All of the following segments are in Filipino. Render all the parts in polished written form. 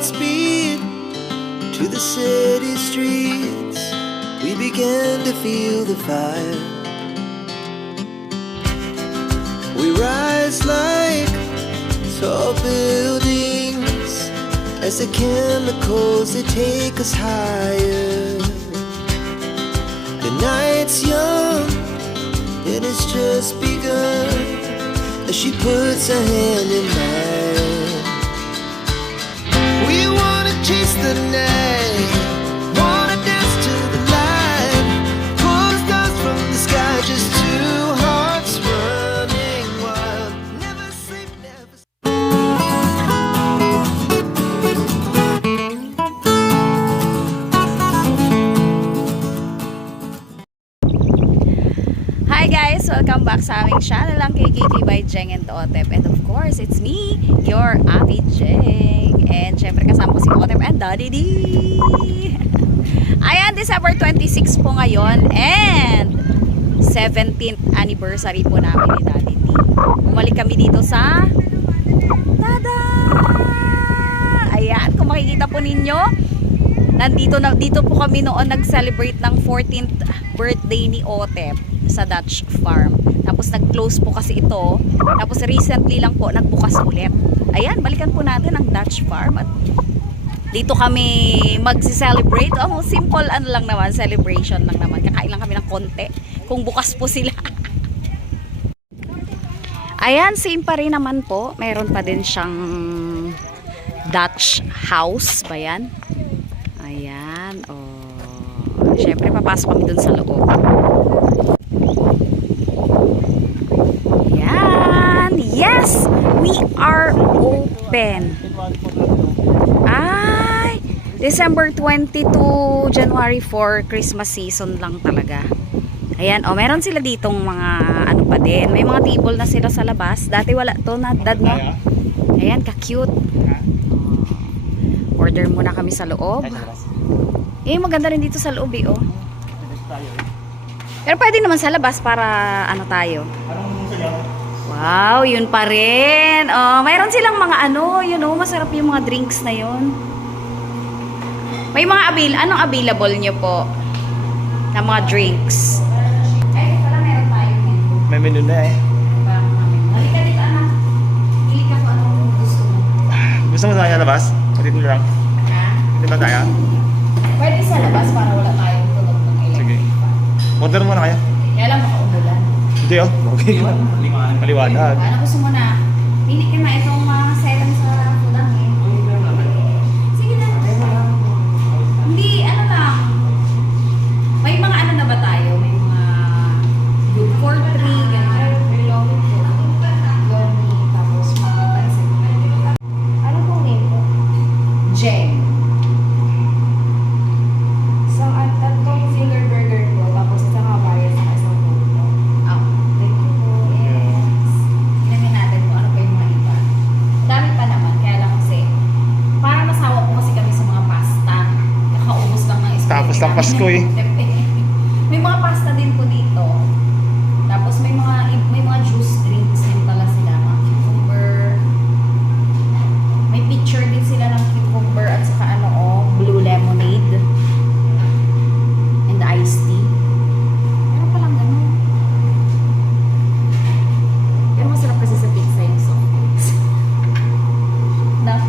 Godspeed to the city streets. We began to feel the fire. We rise like tall buildings as the chemicals, they take us higher. The night's young and it's just begun as she puts her hand in mine. We wanna chase the night, wanna dance to the light, pull the stars from the sky, just two hearts running wild. Never sleep, never sleep. Hi guys! Welcome back sa aming channel ang KKK by Jeng and Otep. And of course, it's me, your Ate Jeng. And syempre kasama ko si Otep and Daddy D. Ayan, December 26 po ngayon. And 17th anniversary po namin ni Daddy D. Bumalik kami dito sa Tada! Ayan, kung makikita po ninyo, dito po kami noon nag-celebrate ng 14th birthday ni Otep sa Dutch Farm. Tapos nag-close po kasi ito. Tapos recently lang po nagbukas ulit. Ayan, balikan po natin ang Dutch Farm. At dito kami magsi-celebrate. Oh, simple ano lang naman, celebration lang naman. Kakain lang kami ng konti kung bukas po sila. Ayan, same pa rin naman po. Meron pa din siyang Dutch house ba yan? Ayan, oh. Siyempre papasok kami dun sa loob. Yan. Yes, we are open. Ay, December 22, January 4, Christmas season lang talaga. Ayan, oh, meron sila ditong mga ano pa din. May mga table na sila sa labas. Dati wala to, dad, no? Ayan, ka-cute. Order muna kami sa loob. Eh, maganda rin dito sa loob, eh, oh. Pero pwede naman sa labas para ano tayo. Wow, yun pa rin. Oh, mayroon silang mga ano, yun oh, masarap yung mga drinks na yun. May mga anong available nyo po na mga drinks? Ay, pala meron tayo. May menu na eh. Halika dito, anak. Pili ka kung anong gusto mo. Gusto mo tayo labas? Dito na lang. Ha? Dito ba tayo? Pwede sa labas para wala tayong tunog ng electric. Sige. Order muna kayo. Kaya lang makaumulan. Hindi oh. Okay. Maliwanag. Ano gusto mo na? Pili ka na itong mga seven sa pudang eh. Sige na. Hindi, ano lang. May mga ano na ba tayo? May mga good for three, gano'n. Tapos mga pansin. Ano pong name po? Jeng. So, at tatlong finger burger po. Tapos isang kabayan sa isang puto. Oh, thank you po. Yes. Inamin natin kung ano pa yung mga iba. Dami pa naman. Kaya lang kasi, parang masawa po kasi kami sa mga pasta. Nakaubos lang ng spaghetti. Tapos ng Pasko eh. May mga pasta din po dito. Tapos may mga juice drinks din pala sila. Mga cucumber. May picture din sila ng cucumber at saka ano oh, blue lemonade. And iced tea. Pero palang ganun. Pero masarap kasi sa pizza yung soft drinks. Na?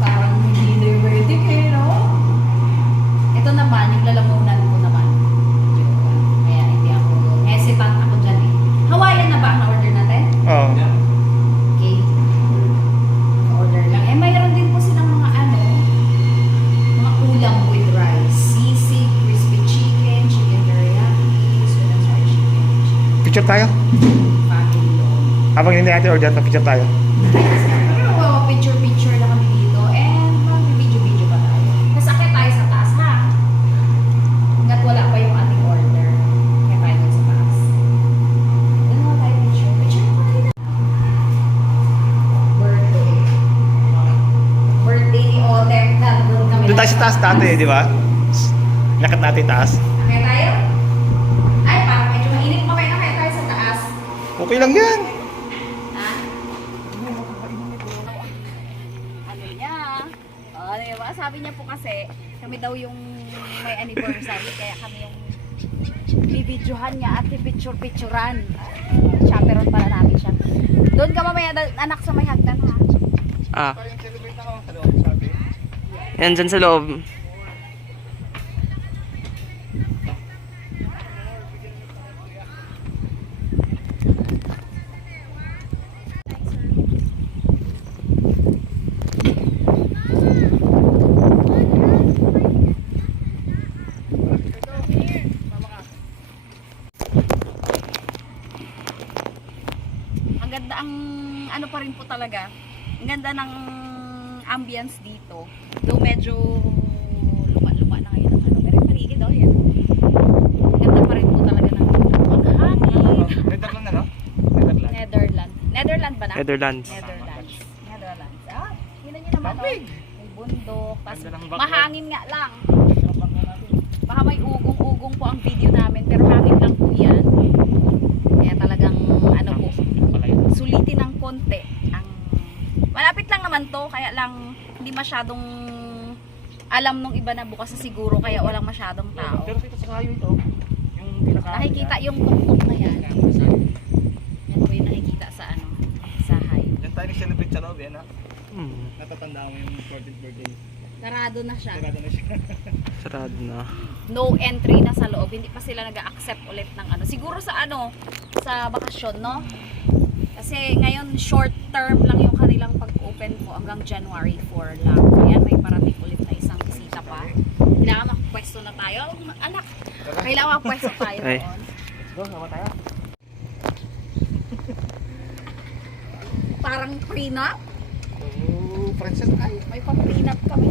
Parang hindi diverting eh, no? Ito naman, yung lalamunan ko naman. Kaya hindi ako hesitant ako dyan eh. Hawaiian na ba ang na-order natin? Oo. Okay. Order lang. Eh, mayroon din po silang mga ano, mga ulam with rice. Sisig, crispy chicken, chicken teriyaki, sweet and sour chicken, Picture tayo. pagilong. Habang hindi natin order, picture tayo. Pero picture-picture lang kami dito and mag-video-video pa tayo. Kasi akit tayo sa taas ha. Hanggat wala pa yung ating order. Kaya tayo dun sa taas. Doon naman tayo picture. Picture pa tayo na. Birthday. Birthday ni Otep. Doon kami. Doon tayo sa taas dati, di ba? Lakad natin taas. Kaya tayo? Ay, parang medyo mainit pa kayo na kaya tayo sa taas. Okay lang yan. Ha? sabi niya po kasi, kami daw yung may anniversary, kaya kami yung bibidyohan niya at pipicture-picturean. Chaperon pala namin siya. Doon ka mamaya, anak, sa may hagdan ha. Ah. Yan dyan sa loob. Ang ganda ang ano pa rin po talaga. Ang ganda ng ambience dito. Though medyo luma-luma na ngayon ang ano. Pero yung paligid daw yan. Ang ganda pa rin po talaga ng ang hangin. Netherlands na, no? Netherlands. Netherlands ba na? Netherlands. Netherlands. Ah, yun nyo naman. Oh. May bundok. Tas Ganda ng background. mahangin nga lang. Baka may ugong-ugong po ang video namin. Pero hangin lang po yan. Kaya talagang ano po. Sulitin ng konti. Ang malapit lang naman to, kaya lang hindi masyadong alam nung iba na bukas na siguro, kaya walang masyadong tao. Pero dito sa kayo ito, yung pinaka... Nakikita yung tuktok na yan. Yan po yung nakikita sa ano, sa high. Yan tayo nag-celebrate sa loob, yan ha? Hmm. Natatanda mo yung 14th birthday. Sarado na siya. Tirado na siya. Sarado na. No entry na sa loob. Hindi pa sila nag-accept ulit ng ano. Siguro sa ano, sa bakasyon, no? Kasi ngayon short term lang yung kanilang pag-open po hanggang January 4 lang. Ayan, may parating ulit na isang bisita pa. Kailangan makapwesto na tayo. Anak, kailangan makapwesto tayo Ay. doon. Let's go, sama tayo. Parang prenup. Oh, princess na kayo. May pa-prenup kami.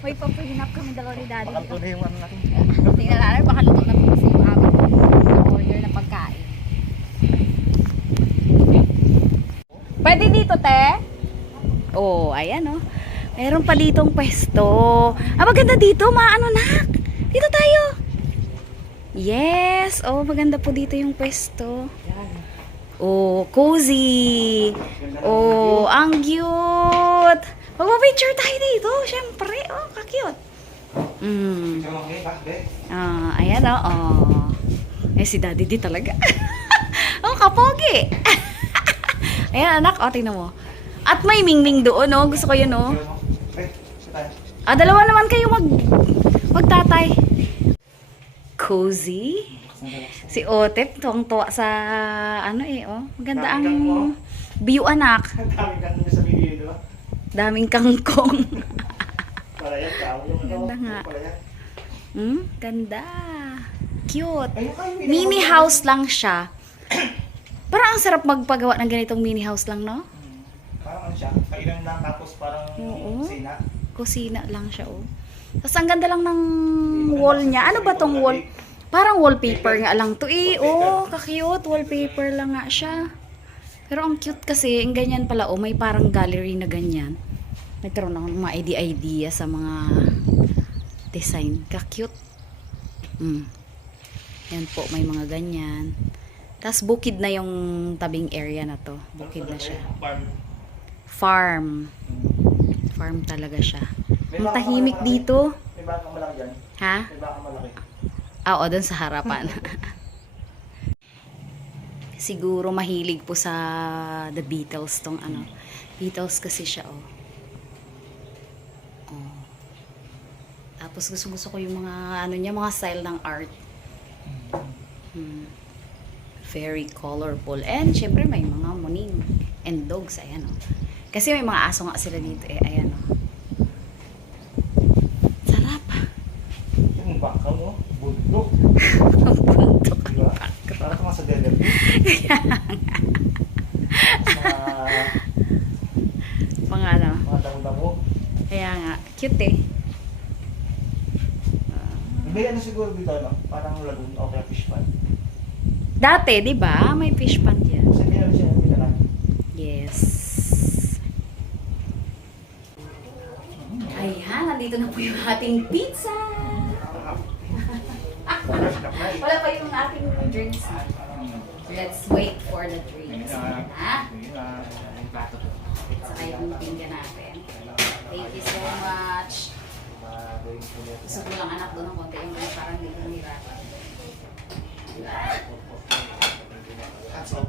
May pa-prenup kami dalawa ni Daddy. Bakal ko na yung ano natin. Tingnan natin, baka luto na po kasi yung aming order na pagkain. Pwede dito, te? Oh, ayan oh. Mayroon pa ditong pwesto. Ah, maganda dito, maano nak. Dito tayo. Yes. Oh, maganda po dito yung pwesto. Oh, cozy. Oh, ang cute. Magpa-picture tayo dito, syempre. Oh, ka-cute. Ah, ayan oh. Oh. Eh, si Daddy di talaga. Oh, kapogi. Ayan, anak. Oh, tingnan mo. At may mingming doon, oh. Gusto ko yun, oh. Ah, dalawa naman kayo magtatay. Cozy. Si Otep, tuwang-tuwa sa ano eh, oh. Maganda ang view, anak. Daming kang sa video, di ba? Daming kangkong. Palayat, tao. Ganda nga. Palayat. Ganda. Cute. Ayun kayo, Mini house lang siya. Parang ang sarap magpagawa ng ganitong mini house lang, no? Parang ano siya, kailan lang tapos parang Oo. kusina. Kusina lang siya, oh. Tapos ang ganda lang ng wall niya. Ano ba tong wall? Parang wallpaper nga lang to eh. Oh, ka-cute. Wallpaper lang nga siya. Pero ang cute kasi, ang ganyan pala, oh, may parang gallery na ganyan. Nagkaroon ako ng mga idea sa mga design. Ka-cute. Yan po, may mga ganyan. Tapos bukid na yung tabing area na to. Bukid na siya. Farm. Farm talaga siya. Ang tahimik dito. May baka malaki dyan. Ha? May baka malaki. Ah, o, dun sa harapan. Siguro mahilig po sa The Beatles tong ano. Beatles kasi siya, oh. Oh. Tapos gusto ko yung mga ano niya, mga style ng art. Very colorful. And syempre may mga muning and dogs, ayan, oh. Kasi may mga aso nga sila dito eh, ayan, oh. Sarap. Yung baka mo, bundok. Bundok. Diba? Parang ka sa Delaware. Mga ano. Mga damo-damo. Kaya nga, cute eh. May ano siguro dito, no? Parang lagoon o kaya fish pond. Dati, di ba? May fish pond yan. Kasi meron siya yung pinalan. Yes. Ayan, nandito na po yung ating pizza. Wala pa yung ating drinks. Let's wait for the drinks. Ha? Saka yung pinggan natin. Thank you so much. Gusto ko lang anak doon ng konti yung parang hindi ko nirapan. Hats off.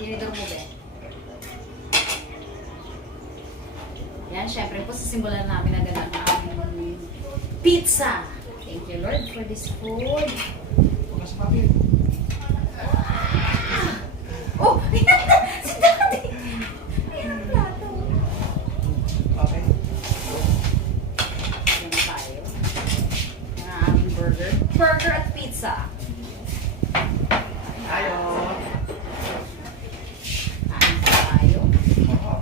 Tinidor mo ba? Yan, syempre po sisimulan namin agad ang aming pizza. Thank you Lord for this food. Bukas papi. Oh! Si Daddy! Ayan ang plato. Papi. Yan tayo. Ang aming burger. Burger at pizza. Tayo. Kain tayo. Oo.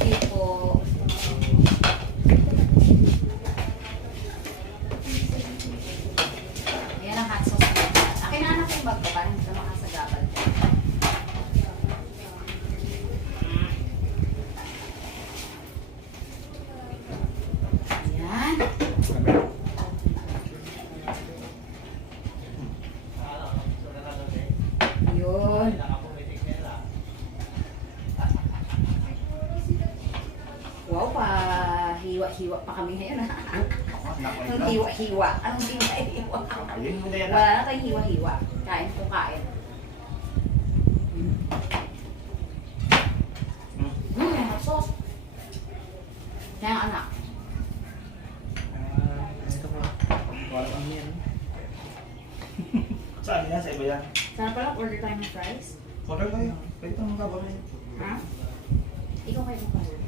Thank you po. Ayan ang hot sauce ko. Akin na anak yung bag ko para hindi ka makasagabal. Ayan. Yun. Wow, pa hiwa-hiwa pa kami ngayon. Anong hiwa-hiwa? Anong hiwa-hiwa? Ayun mo na yan. Wala na tayong hiwa-hiwa. Kain po kain. May hot sauce. Kaya ang anak. Wala kang yan. Saan yan? Sa iba yan? Sana pala order tayo ng fries. Order kayo. Pwede itong kabamay. Ha? Ikaw kayo ng order.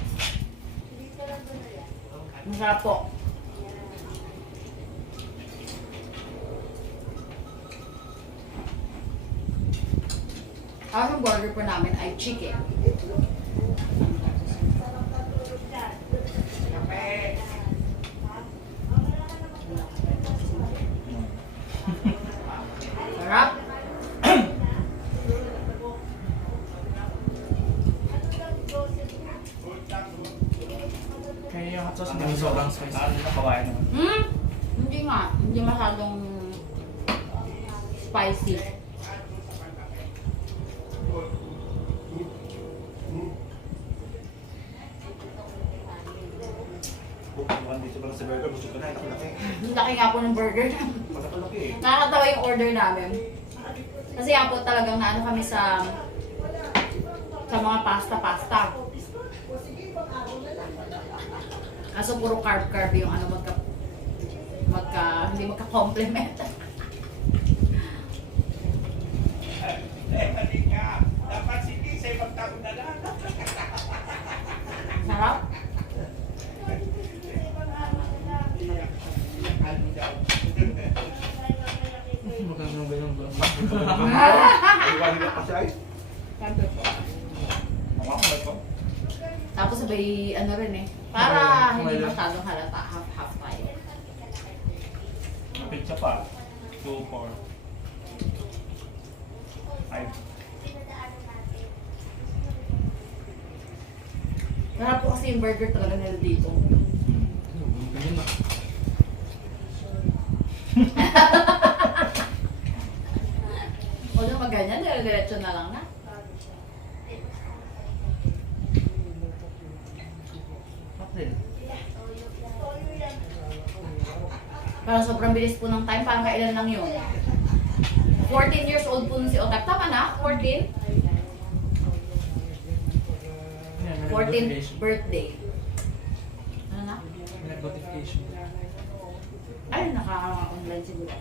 Masarap po. Ang burger po namin ay chicken. Sarap. Kaya yung hot sauce hindi sobrang spicy. Nakawain naman. Hindi nga. Hindi masyadong spicy. Bukan dito pala sa burger. Gusto ko na. Laki-laki. Ang laki nga po ng burger. Malaki-laki eh. Nakakatawa yung order namin. Kasi yan po talagang naano kami sa mga pasta-pasta. Kaso puro carb-carb yung ano hindi magka-complement. Sarap. Magandang ganun ba? Iwan nila kasi ay. Siyempre po. Mamakamay ko. Tapos sabay ano rin eh. Para hindi masyadong halata. Half-half tayo. Pizza pa. 2, 4. 5. Sarap po kasi yung burger talaga nila dito. Ganyan na. Huwag na maganyan. Diretso na lang na. Parang sobrang bilis po ng time. Parang kailan lang yun. 14 years old po nun si Otak. Tama na? 14? 14th birthday. Ano na? Notification. Ay, naka-online siguro.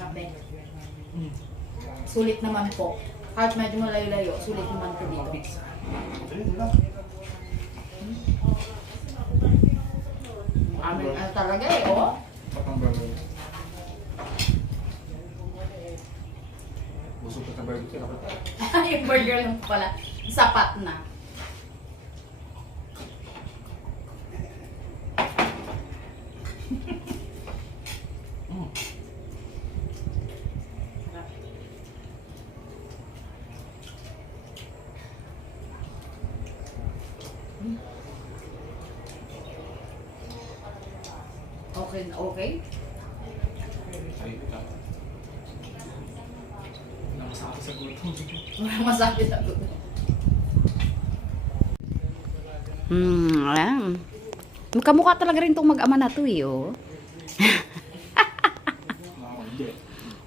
Sabi. Sulit naman po. Kahit medyo malayo-layo, sulit naman po dito. Amin, ano talaga eh, oh. Patang burger. Busog ka barbecue ako. Yung burger lang pala. Sapat na. Okay na okay? Ay, ka. Namasakit sa gutom. Walang masakit ako. Ayan. Kamukha talaga rin itong mag-ama na to eh, oh.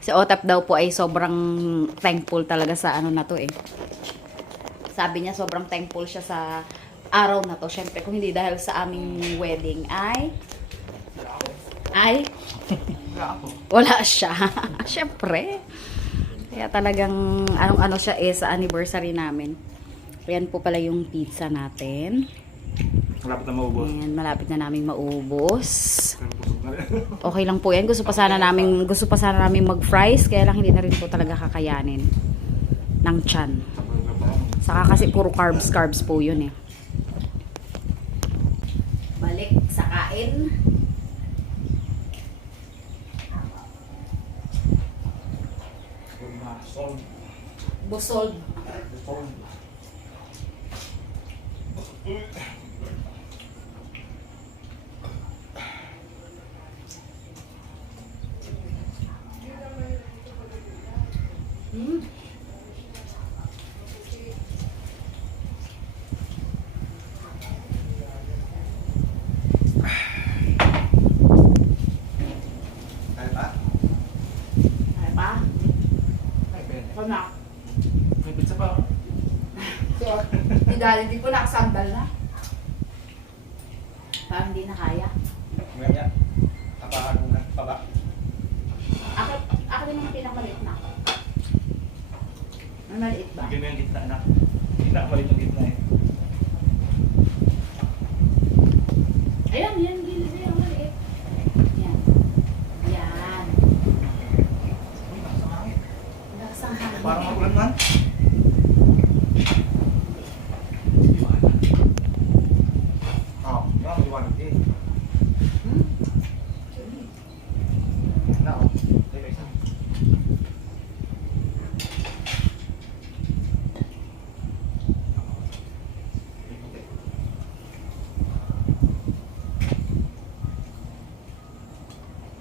Si Otap daw po ay sobrang thankful talaga sa ano na to eh. Sabi niya sobrang thankful siya sa araw na to. Siyempre kung hindi dahil sa aming wedding ay wala siya. Siyempre. Kaya talagang anong-ano siya eh sa anniversary namin. Ayan po pala yung pizza natin. Malapit na maubos. Ayan, malapit na namin maubos. Pero busog na rin. Okay lang po yan. Gusto pa sana namin mag-fries. Kaya lang hindi na rin po talaga kakayanin ng tiyan. Saka kasi puro carbs po yun eh. Balik sa kain. Busog. Kaya pa? Ay pa? Ay, pwede. Ito na. May pizza pa. Si Daddy, di po nakasandal na. Parang hindi na kaya. Ngayon, kapaan mo na, paba. Ako din naman pinakaliit na. May maliit ba? Bigyan mo yung gitna na. Gitna, malit yung gitna eh. Ayan, yan, gilid yung maliit. Yan. Yan. Laksang hangin. Parang magulan man. Oo, yung iwanag eh. Na oh. Teka isa.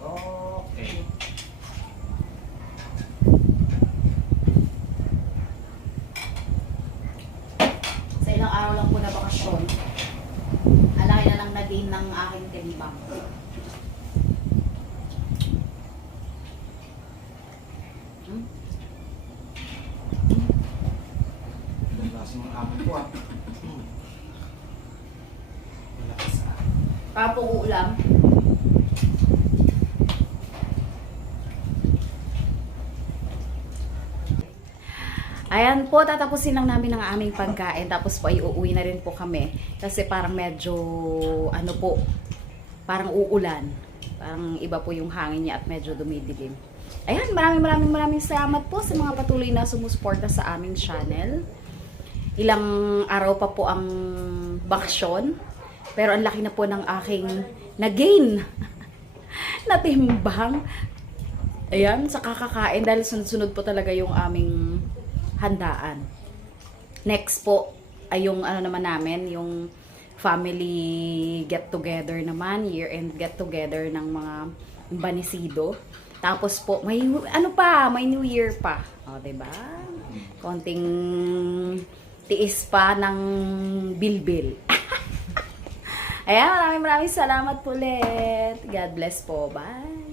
Okay. Sa ilang araw lang po na bakasyon, alaki na lang na-gain ng aking timbang. Ang klase ng amin ko ah. Malakas ah. Para po ulam. Ayan po, tatapusin lang namin ang aming pagkain. Tapos po ay uuwi na rin po kami. Kasi parang medyo, ano po, parang uulan. Parang iba po yung hangin niya at medyo dumidilim. Ayan, maraming salamat po sa mga patuloy na sumusuporta sa aming channel. Ilang araw pa po ang bakasyon. Pero ang laki na po ng aking na-gain na timbang. Ayan, sa kakakain dahil sunod-sunod po talaga yung aming handaan. Next po ay yung ano naman namin, yung family get together naman, year-end get together ng mga banisido. Tapos po may ano pa, may New Year pa. O, 'di ba? Konting tiis pa ng bilbil. Ayan, maraming salamat po ulit. God bless po. Bye.